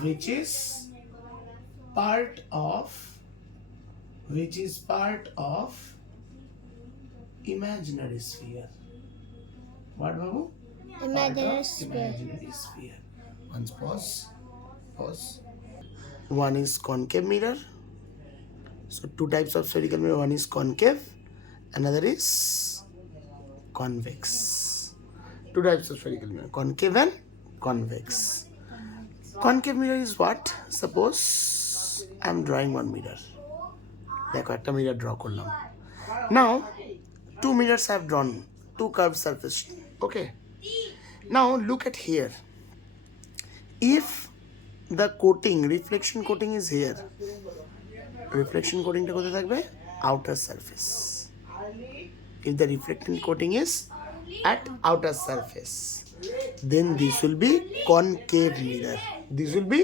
which is part of imaginary sphere. What, Babu? Imaginary sphere. Imaginary sphere. Once pause. One is concave mirror. So two types of spherical mirror. One is concave, another is convex. Two types of spherical mirror: concave and convex. Concave mirror is what? Suppose I am drawing one mirror. দেখো একটা mirror draw করলাম. Now two mirrors have drawn two curved surface. Okay. Now look at here. If the coating, reflection coating is here, reflection coating টা কোথায় থাকবে? Outer surface. If the reflecting coating is at outer surface, then this will be concave mirror. This will be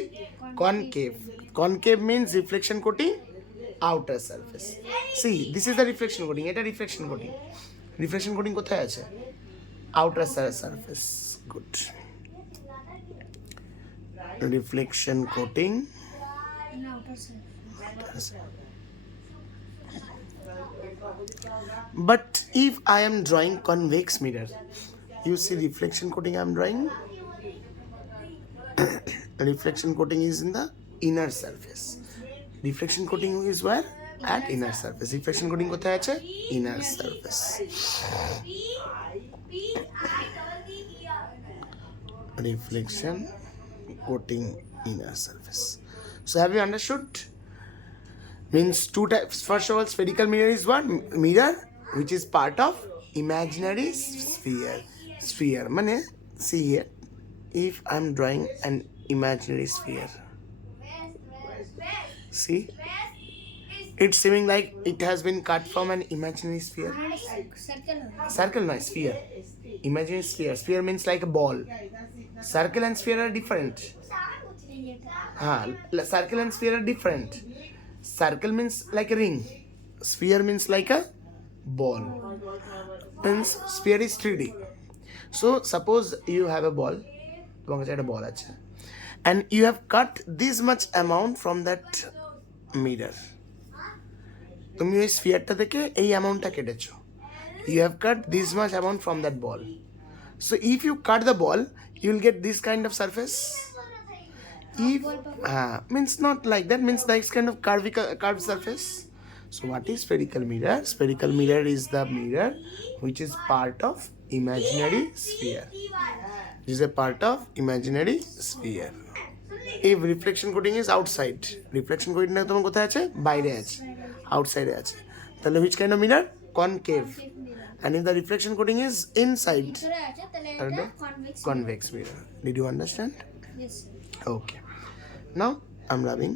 concave. Concave means reflection coating outer surface. See, this is the reflection coating. এটা reflection coating. Reflection coating কোথায় আছে? Outer surface. Good. Reflection coating. But if I am drawing convex mirror, you see reflection coating I am drawing. Reflection coating is in the inner surface. Reflection coating is where? At inner surface. Reflection coating কোথায় আছে? Inner surface. Reflection coating inner surface. So have you understood? Means two types. First of all, spherical mirror is what? Mirror which is part of imaginary sphere. Sphere mane, see here, if I am drawing an imaginary sphere, see, it's seeming like it has been cut from an imaginary sphere. Circle no, sphere. Imaginary sphere. Sphere means like a ball. Circle and sphere are different. Circle and sphere are different. Circle means like a ring. Sphere means like a ball. Means sphere is 3D. So suppose you have a ball. And you have cut this much amount from that mirror. তুমি ওই স্ফিয়ারটা থেকে এই অ্যামাউন্টটা কেটেছো. You have cut this much amount from that ball. So if you cut the ball, you will get this kind of surface. If means not like that, means like kind of curved surface. So what is spherical mirror? Spherical mirror is the mirror which is part of imaginary sphere. This is a part of imaginary sphere. If reflection coating is outside, reflection coating না তোমার কোথায় আছে? বাইরে আছে, outside আছে. তাহলে which kind of mirror? Concave. And if the reflection coating is inside, convex mirror. Did you understand? Yes. Okay. Now I'm rubbing.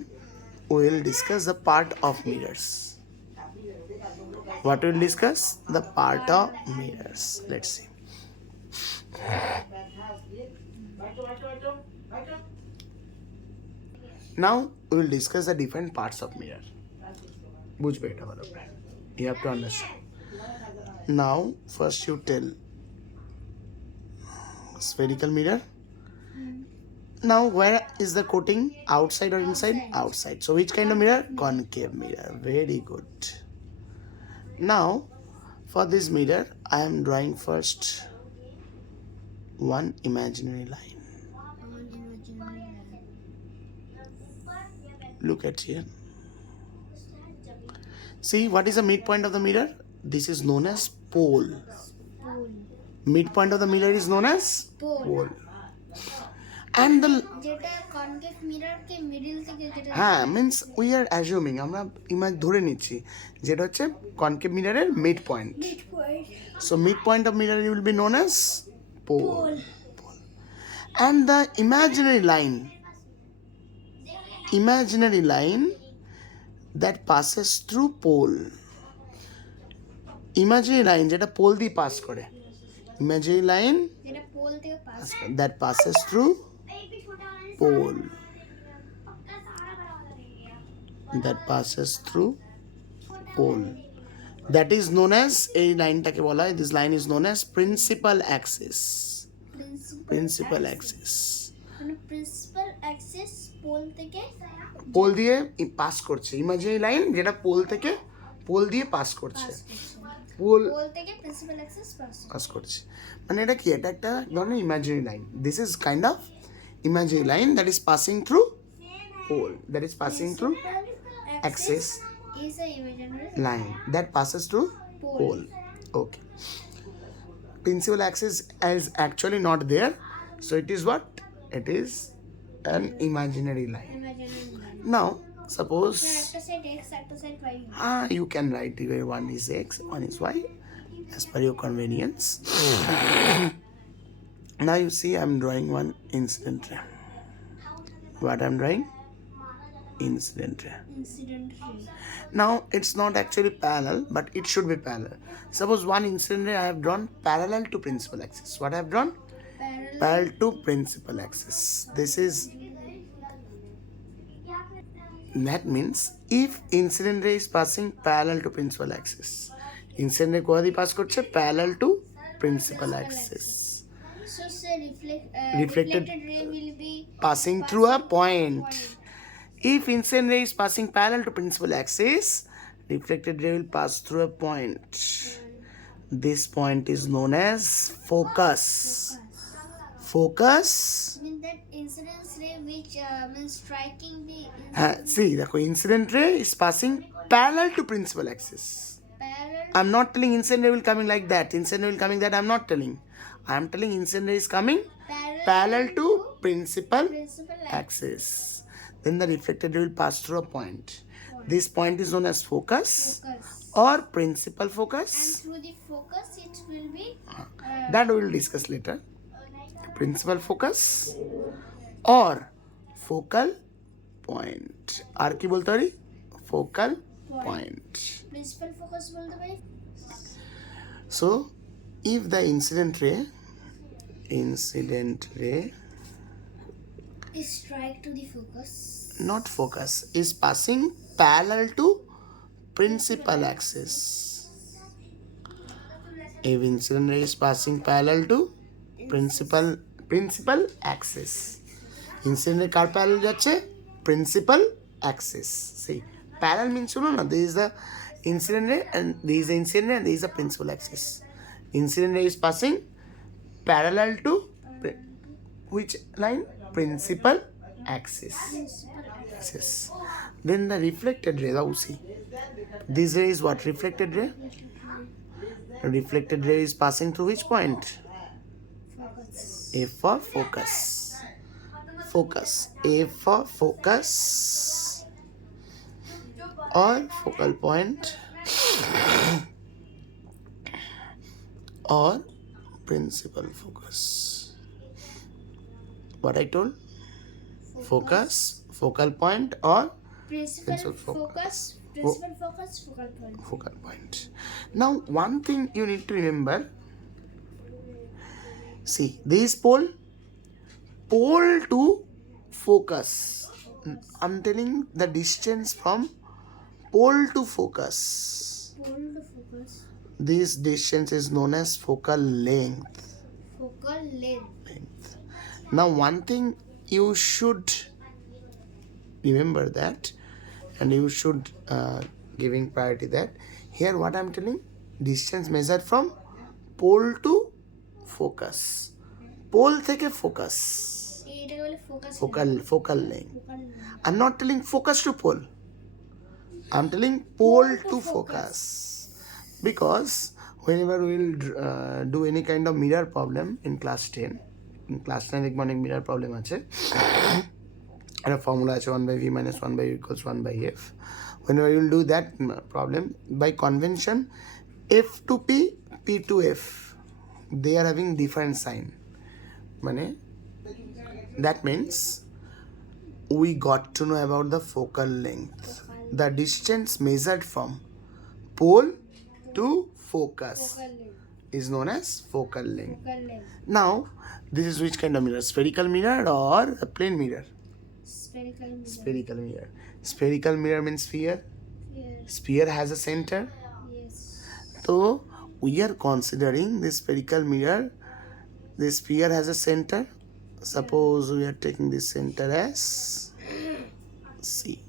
We will discuss the part of mirrors. What we will discuss? The part of mirrors. Let's see. Now we will discuss the different parts of mirror. বুঝবে এটা ভালো করে. You have to understand. Now first you tell spherical mirror. Now where is the coating? Outside or inside? Outside. So which kind of mirror? Concave mirror. Very good. Now for this mirror I am drawing first one imaginary line. Look at here. See, what is the midpoint of the mirror? This is known as pole. Midpoint of the mirror is known as pole. And the concave mirror ke middle থেকে means we are assuming, আমরা image ধরে নিচ্ছি যেটা হচ্ছে concave mirror এর midpoint. So midpoint of mirror will be known as pole. And the imaginary line that passes through pole. Imaginary line যেটা pole দিয়ে pass করে. Imaginary line যেটা পোল থেকে pass that passes through pole. That passes through pole. That is known as, এই লাইনটাকে বলা হয়, this line is known as principal axis. Principal axis. মানে principal axis pole থেকে পোল দিয়ে পাস করছে, ইমাজিনারি লাইন যেটা পোল থেকে পোল দিয়ে পাস করছে, পোল পোল থেকে প্রিন্সিপাল অ্যাক্সিস পাস করছে। মানে এটা কি, এটা একটা ধরনের imaginary line. This is kind of imaginary line that is passing through pole, that is passing through axis is a imaginary line that passes through pole. Okay. Principal axis is actually not there, so it is what? It is an imaginary line. Now, suppose একটা side x একটা side y you can write where one is x, one is y, as per your convenience. Now you see, I'm drawing one incident ray. What I'm drawing? Incident ray. incident ray Now it's not actually parallel, but it should be parallel. Suppose one incident ray I have drawn parallel to principal axis. What I have drawn? Parallel to principal axis. This is, that means if incident ray is passing parallel to principal axis, incident ray কোথা দিয়ে pass করছে? Parallel to principal axis. so say reflected Reflected ray will be passing through a point. If incident ray is passing parallel to principal axis, reflected ray will pass through a point. This point is known as focus. Focus. mean that incidence ray which means striking the See, the incident ray is passing parallel to principal axis. parallel I'm not telling incident ray will coming like that. Incident ray will coming that I'm not telling. I'm telling incident ray is coming parallel to principal axis. Then the reflected ray will pass through a point. This point is known as focus or principal focus. and through the focus it will be That we will discuss later. Principal focus or focal point. আর কি বলতে পারি? Focal point. principal focus বলতে পারি So, if the incident ray is strike to the focus not focus, is passing parallel to principal axis. If incident ray is passing parallel to principal axis, incident ray car parallel যাচ্ছে? Principal axis. See, parallel means, you know, this is the incident ray and this is the incident ray and this is the principal axis. Incident ray is passing parallel to which line? Principal axis. Then the reflected ray, now see, this ray is what? Reflected ray. Reflected ray is passing through which point? focus A for focus. Focus. A for focus or focal point or principal focus. What I told? Focus, focal point or principal focus principal focus focal point focal point. Now, one thing you need to remember. See, this pole to focus. I'm telling the distance from pole to focus. pole to focus This distance is known as focal length. focal length Now, one thing you should remember that, and you should giving priority that. Here, what I'm telling, distance measured from pole to focus. Pole থেকে focus. এইটাকে বলে focus Focal length. I'm not telling focus to pole. I'm telling pole to focus. Because whenever we'll do any kind of mirror problem in class 10, in class 10 অনেক mirror problem আছে, একটা formula আছে 1/v minus 1/u equals 1/f. Whenever you will do that problem, by convention, f to p, p to f, they are having different sign. মানে that means we got to know about the focal length, the distance measured from pole to focus is known as focal length. Now, this is which kind of mirror? Spherical mirror or a plane mirror? Spherical mirror. Spherical mirror means sphere. Sphere has a center. yes So we are considering this spherical mirror This sphere has a center. Suppose we are taking this center as C.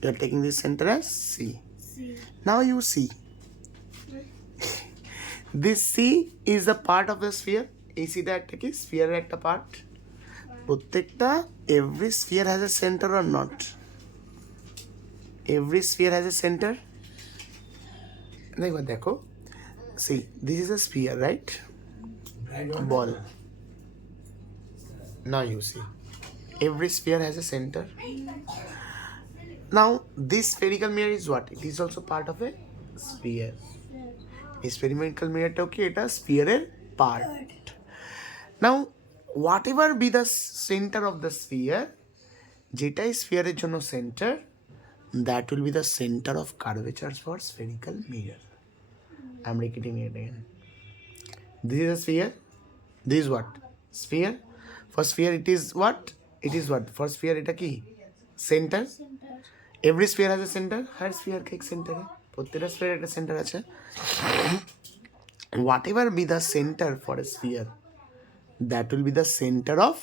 We are taking this center as C. Now you see. This C is a part of the sphere. এই সিটা একটা কি sphere এর একটা part. প্রত্যেকটা every sphere has a center or not? Every sphere has a center. দেখো. See, this is a sphere, right? Ball. Now you see. Every sphere has a center. Now, this spherical mirror is what? It is also part of a sphere. Spherical mirror টা কি এটা sphere এর part. Now, whatever be the center of the sphere, যেটাই sphere এর জন্য center, that will be the center of curvature for spherical mirror. I'm repeating it again. This is a sphere. This is what? Sphere. For sphere it is what? It is what? For sphere এটা কি? Center. Every sphere has a center. Her sphere का एक center है. প্রত্যেকটা sphere একটা center আছে. Whatever be the center for a sphere, that will be the center of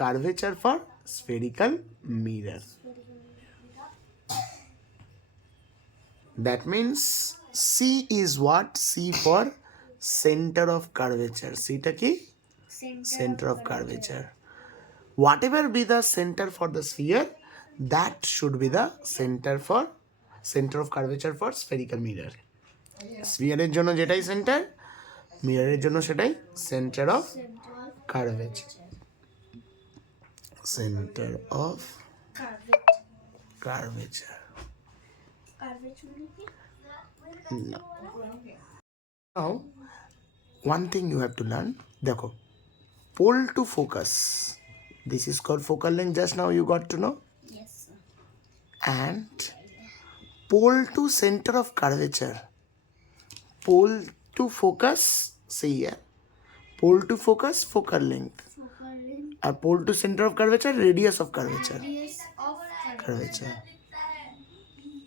curvature for spherical mirror. That means C is what? C for center of curvature. C টা কি? Center of curvature. Whatever be the center for the sphere, that should be the center of curvature for spherical mirror. Sphere এর জন্য যেটাই center, mirror এর জন্য সেটাই center of curvature. Center of curvature. No. Now, one thing you have to learn. দেখো, pole to focus. This is called focal length. Just now you got to know. Yes, sir. And pole to center of curvature. Pole to focus. See here. Pole to focus, focal length. Pole to center of curvature, radius of curvature. Radius of Curvature.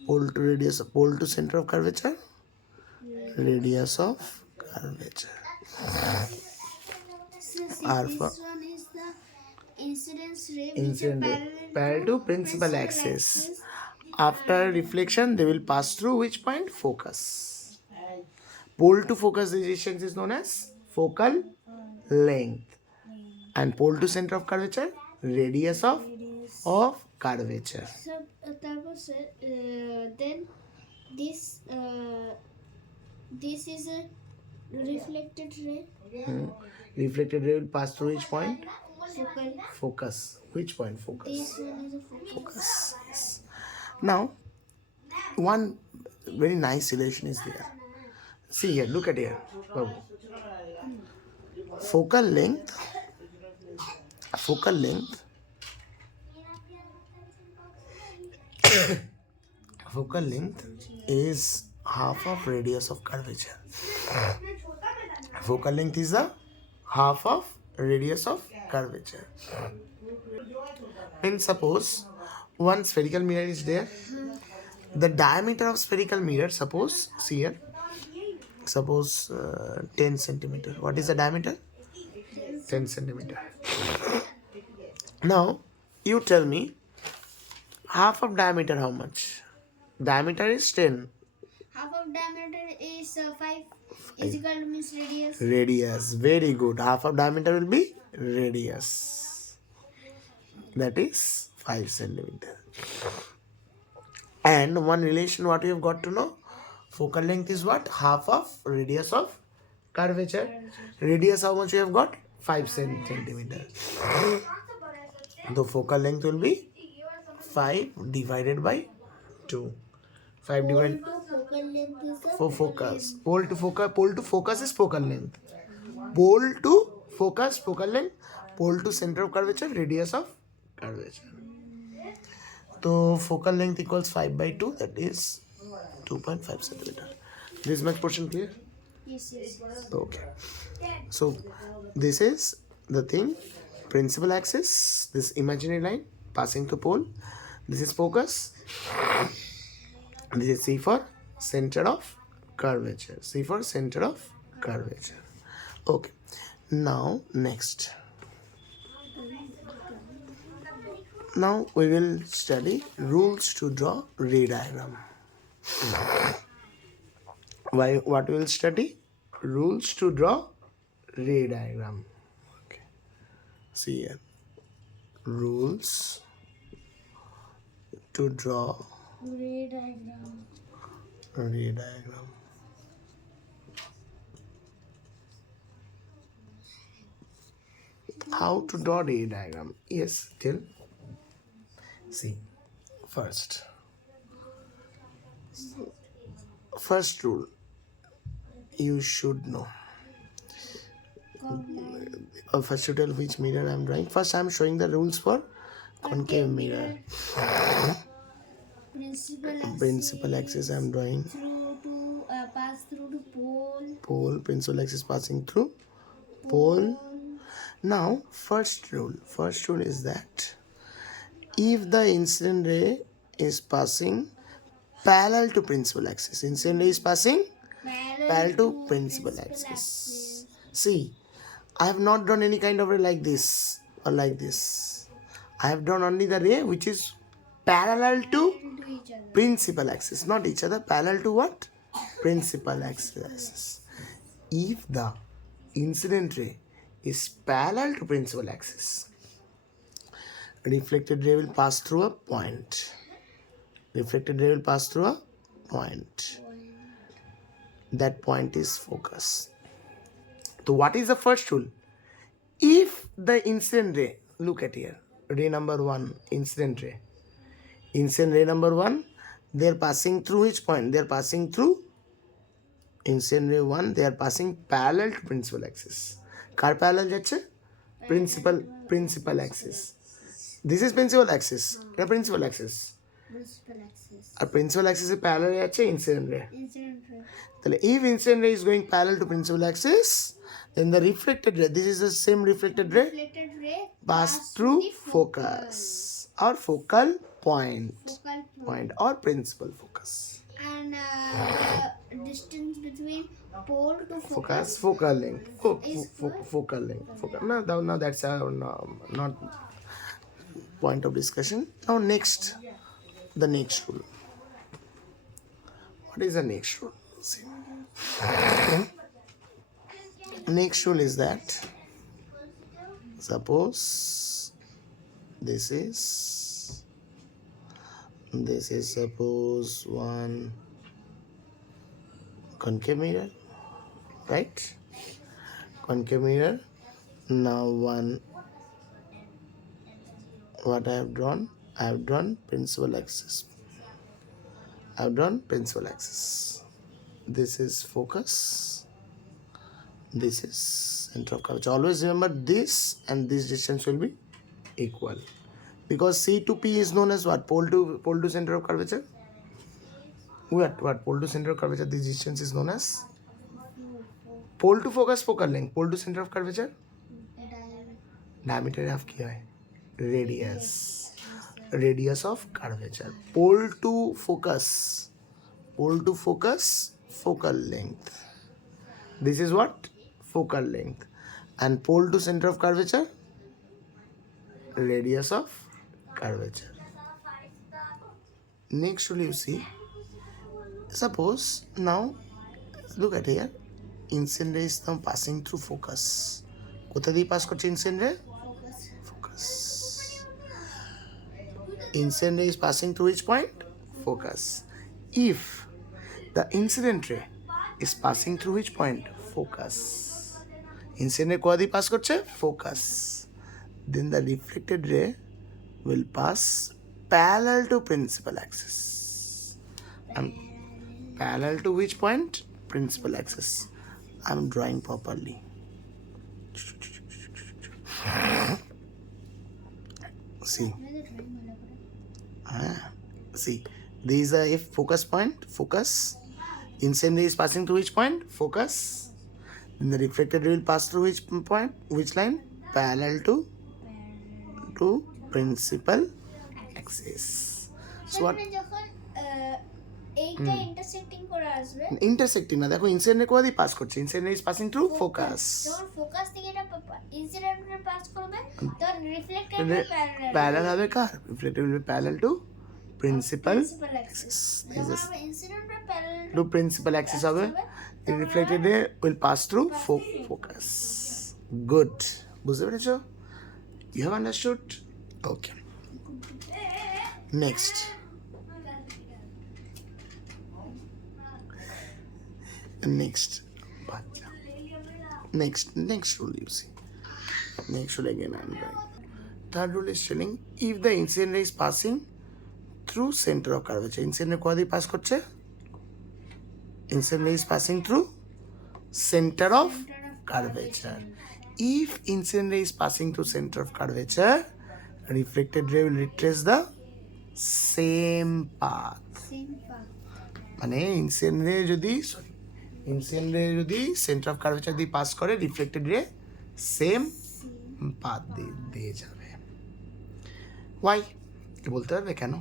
Pole to center of curvature, radius of curvature. Alpha. This one is the incidence ray which Incident is ray parallel to principal axis. After reflection, they will pass through which point? Focus. Pole to focus distance is known as focal length. And pole to center of curvature, radius of curvature. So, then this is a reflected ray. Reflected ray will pass through which point? Focal. Focus. Which point? Focus. This one is a focus. Yes. Now, one very nice relation is there. See here, look at here. Focal length is half of radius of curvature. Focal length is the half of radius of curvature. And suppose one spherical mirror is there. The diameter of spherical mirror, suppose, see here, suppose 10 centimeter. What is the diameter? 10 centimeter. Now, you tell me, half of diameter how much? Diameter is 10. Half of diameter is 5 is equal to means radius. Radius, very good. Half of diameter will be radius. That is 5 centimeter. And one relation what we have got to know, focal length is what? Half of radius of curvature. Radius how much we have got? 5 centimeter. The focal length will be 5 divided by 2. 5 divided Focal length is the for focus. Pole to focus is focal length. Pole to focus, focal length. Pole to center of curvature, radius of curvature. So focal length equals 5 by 2, that is 2.5 centimeter. This much portion clear? yes. Okay. So this is the thing. Principal axis, this imaginary line passing to pole. This is focus. This is C for center of curvature. C for center of curvature. Okay. Now next. Now we will study rules to draw ray diagram. What we will study? Rules to draw ray diagram. Okay. See here. Rules to draw Ray diagram. ray diagram. How to draw ray diagram? Yes, till. See, first rule you should know. First to tell which mirror I am drawing. First I am showing the rules for concave mirror. Principal axis I am drawing. Through to pass through to pole. Pole. Principal axis passing through pole. Now first rule is that if the incident ray is passing parallel to principal axis, incident ray is passing parallel to principal axis. See, I have not drawn any kind of ray like this or like this. I have drawn only the ray which is parallel to each other. principal axis, not each other, parallel to what? Principal axis. If the incident ray is parallel to principal axis, reflected ray will pass through a point. Reflected ray will pass through a point. That point is focus. So what is the first rule? If the incident ray, look at here, ray number 1, incident ray. Incident ray number 1, they are passing through which point? They are passing through incident ray 1, they are passing parallel to principal axis. Car parallel যাচ্ছে? Principal axis. This is principal axis. এটা principal axis. Principal axis. আর principal axis এর parallel যাচ্ছে incident ray. Incident ray. তাহলে if incident ray is going parallel to principal axis, then the reflected ray, this is the same reflected ray, Reflected ray pass through focus or focal point. Focal Point or principal focus. And the distance between pole to focus. Focal length. Focal length. Now that's not point of discussion. Now the next rule. What is the next rule? See. Next rule is that suppose this is suppose one concave mirror, right? Concave mirror. Now one, what I have drawn? I have drawn principal axis. This is focus. This is center of curvature. Always remember this and this distance will be equal. Because C to P is known as what? Pole to center of curvature. What? Pole to center of curvature. This distance is known as pole to focus, focal length. Pole to center of curvature. Diameter of কি হয়? Radius of curvature. Pole to focus, focal length. This is what? Focal length. And pole to center of curvature, radius of curvature. Next rule you see, suppose now look at here, incident ray is now passing through focus. কোথা দিয়ে pass করছে incident ray? Focus. Incident ray is passing through which point? Focus. If the incident ray is passing through which point? Focus. Incident ray কোথা দিয়ে pass করছে? Focus. Then the reflected ray will pass parallel to principal axis. Parallel to which point? Principal axis. I'm drawing properly. See. See. These are if focus point. Focus. Incident ray is passing through which point? Focus. Then the reflected ray will pass through which point? Which line? Parallel to principal axis. So what? এইটা intersecting করে আসবে। Intersecting না, দেখো incident রে কোথা দিয়ে pass করছে, incident is passing through focus. যখন ফোকাস থেকে এটা ইনসিডেন্টে পাস করবে তখন রিফ্লেক্টেড প্যারালাল হবে কার, reflected will be parallel to principal axis. is যখন আমরা ইনসিডেন্টে প্যারালাল টু প্রিন্সিপাল অ্যাক্সিস হবে, reflected ray will pass through focus. Good, বুঝতে পেরেছো? You have understood? Okay, next next rule you see. Next rule again I'm writing. Third rule is telling if the incident ray is passing through center of curvature. Incident ray কোথা দিয়ে pass করছে? Incident ray is passing through center of curvature. If incident ray is passing through center of curvature, reflected ray will retrace the same path. মানে incident ray যদি centre of curvature দিয়ে pass করে, reflected ray same path দিয়ে যাবে। Why বলতে পারবে কেন?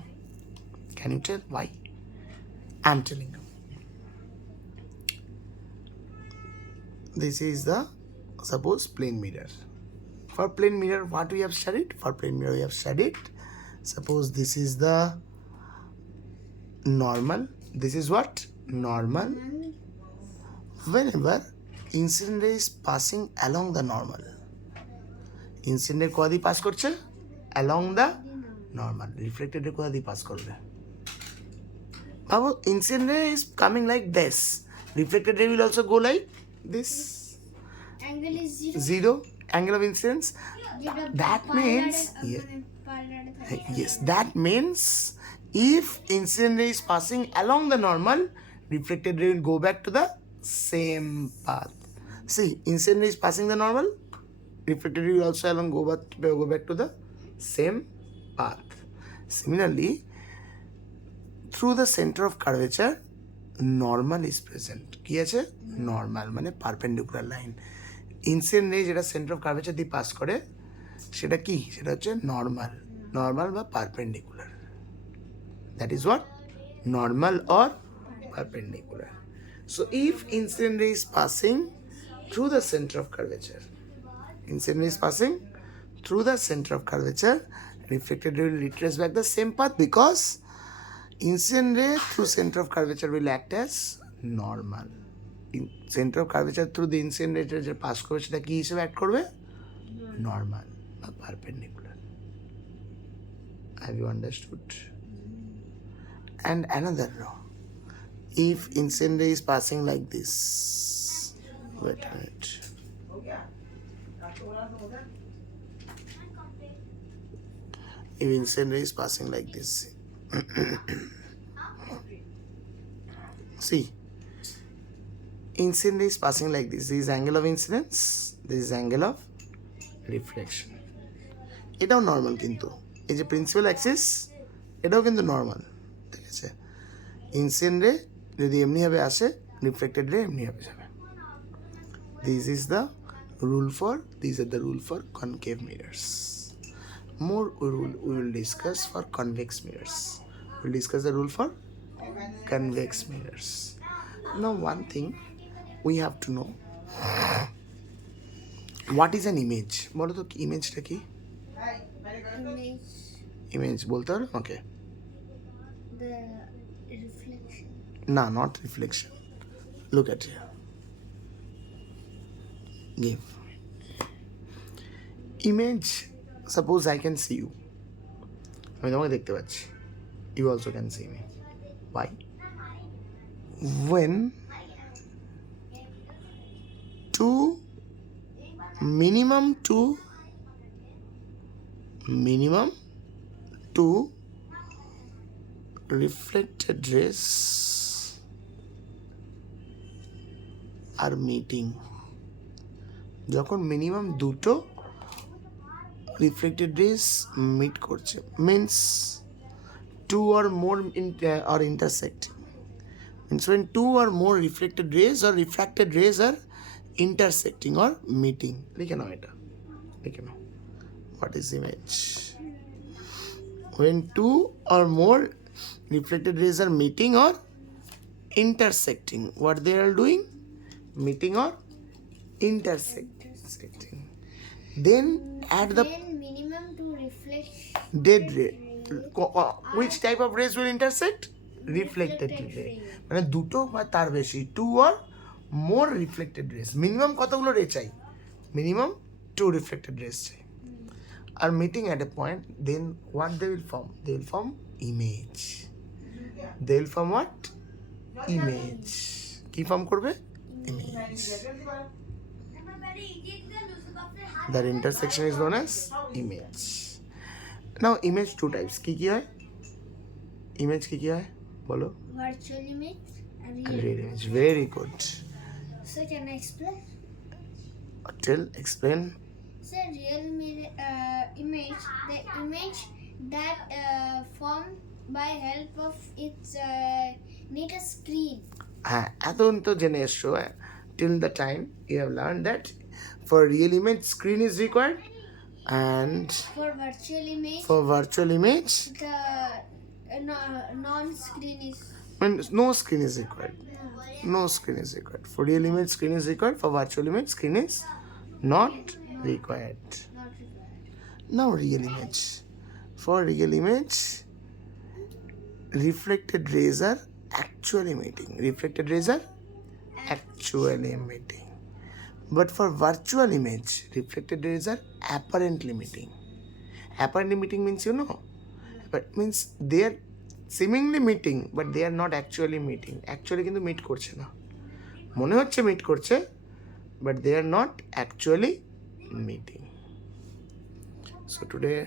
Can you tell why? I am telling you. This is the suppose plane mirror. For plane mirror, what we have studied? For plane mirror, we have studied. Suppose this is the normal. This is what? Normal. Whenever incident ray is passing along the normal, incident ray কোথা দিয়ে pass করছে? Along the normal. Reflected ray কোথা দিয়ে pass করবে? ভাবো incident ray is coming like this. Reflected ray will also go like this. Angle is Zero. Angle of incidence. That means yes. That means if incident ray is passing along the normal, reflected ray will go back to the same path. See, incident ray is passing the normal, reflected ray will also go back to the same path. Similarly, through the center of curvature, normal is present. কি আছে? Normal মানে perpendicular line. Incident ray যেটা centre of curvature দিয়ে pass করে সেটা কি? সেটা হচ্ছে নর্মাল বা perpendicular. That is what? Normal or perpendicular. So if incident ray is passing through the centre of curvature, incident ray is passing through the center of curvature, reflected ray will retrace back the same path because incident ray through center of curvature will act as normal. Center of curvature through the incident ray যে pass করবে সেটা কি হিসেবে act করবে? Normal বা perpendicular. Have you understood? And another law, if incident ray is passing like this, wait a minute. If incident ray is passing like this, see, incident ray is passing like this. This is angle of incidence, this is angle of reflection. এটাও normal, কিন্তু এই যে principal Axis এটাও কিন্তু normal, ঠিক আছে? Incident ray যদি এমনিভাবে আসে, রিফ্লেক্টেড রে এমনিভাবে যাবে। These are the rule for concave mirrors. More we will discuss for convex mirrors. We'll discuss the rule for convex mirrors. Now one thing we have to know, what is an image? বলো তো ইমেজটা কি? Image বলতে পারো? ওকে, the reflection. না, not reflection. Look at here. Give image. Suppose I can see you. আমি তোমাকে দেখতে পাচ্ছি. You also can see me. Why? When minimum two reflected rays are meeting. যখন মিনিমাম দুটো রিফ্লেক্টেড রেস মিট করছে, means two or more are intersecting. Means when two or more reflected rays or refracted rays are intersecting or meeting. লিখে নাও এটা, লিখে নাও। What is image? When two or more reflected rays are meeting or intersecting. What they are doing? Meeting or intersecting. Then at the Then minimum to reflect dead ray. Which type of rays will intersect? Reflected ray. মানে দুটো বা তার বেশি, two or more reflected rays. Minimum কতগুলো ray চাই? Minimum 2 reflected rays চাই। আর meeting at a point, then what they will form? They will form image. They will form what? Image. কি ফর্ম করবে? Image. Their intersection is known as image. Now image two types. কি কি হয়? Image কি কি হয়? বলো। virtual image and And real real image. Very good. So can I explain? Explain. So real image, the image that formed by help of its need a screen. হ্যাঁ, এতক্ষণ তো জেনে এসছো। Till the time you have learned that for real image screen is required, and For virtual image, the non-screen is no screen is required. No screen is required. For real image screen is required. For virtual image screen is not required. not required. Now real image. For real image, reflected rays are actually emitting. Reflected rays are actually emitting. But for virtual image, reflected rays are apparently emitting. Apparently emitting means you know. But means they are seemingly meeting, but they are not actually meeting. Actually কিন্তু meet করছে না, মনে হচ্ছে meet করছে, but they are not actually meeting. So today